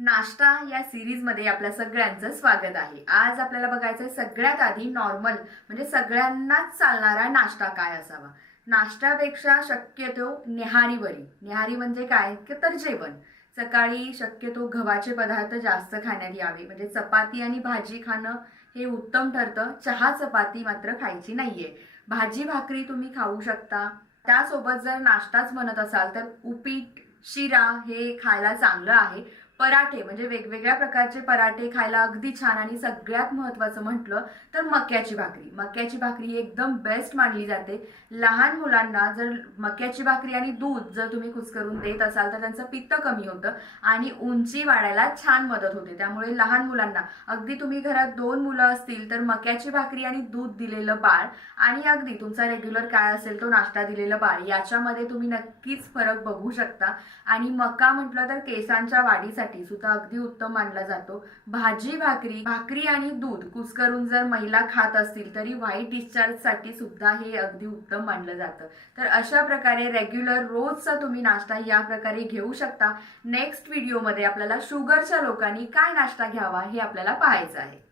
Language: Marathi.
नाश्ता या सिरीज मध्ये आपल्या सगळ्यांचं स्वागत आहे। आज आपल्याला बघायचं सगळ्यात आधी नॉर्मल म्हणजे सगळ्यांनाच चालणारा नाश्ता काय असावा। नाश्त्यापेक्षा शक्यतो न्याहारी म्हणजे काय तर जेवण। सकाळी शक्यतो गव्हाचे पदार्थ जास्त खाण्यात यावे, म्हणजे चपाती आणि भाजी खाणं हे उत्तम ठरतं। चहा चपाती मात्र खायची नाहीये। भाजी भाकरी तुम्ही खाऊ शकता। त्यासोबत जर नाश्ताच म्हणत असाल तर उपीट शिरा हे खायला चांगलं आहे। पराठे म्हणजे वेगवेगळ्या प्रकारचे पराठे खायला अगदी छान। आणि सगळ्यात महत्त्वाचं म्हटलं तर मक्याची भाकरी एकदम बेस्ट मानली जाते। लहान मुलांना जर मक्याची भाकरी आणि दूध जर तुम्ही कुस्करून देत असाल तर त्यांचं पित्त कमी होतं आणि उंची वाढायला छान मदत होते। त्यामुळे लहान मुलांना अगदी तुम्ही घरात 2 मुलं असतील तर मक्याची भाकरी आणि दूध दिलेलं बाळ आणि अगदी तुमचा रेग्युलर काय असेल तो नाश्ता दिलेलं बाळ याच्यामध्ये तुम्ही नक्कीच फरक बघू शकता। आणि मका म्हटलं तर केसांच्या वाढीसाठी सुद्धा अगदी उत्तम मानला जातो। भाकरी आणि दूध कुस्करून जर महिला खात असतील तरी व्हाईट डिस्चार्ज साठी सुद्धा हे अगदी उत्तम मानलं जातं। तर अशा प्रकारे रेग्युलर रोजचा तुम्ही नाश्ता या प्रकारे घेऊ शकता। नेक्स्ट व्हिडिओमध्ये आपल्याला शुगरच्या लोकांनी काय नाश्ता घ्यावा हे आपल्याला पाहायचं आहे।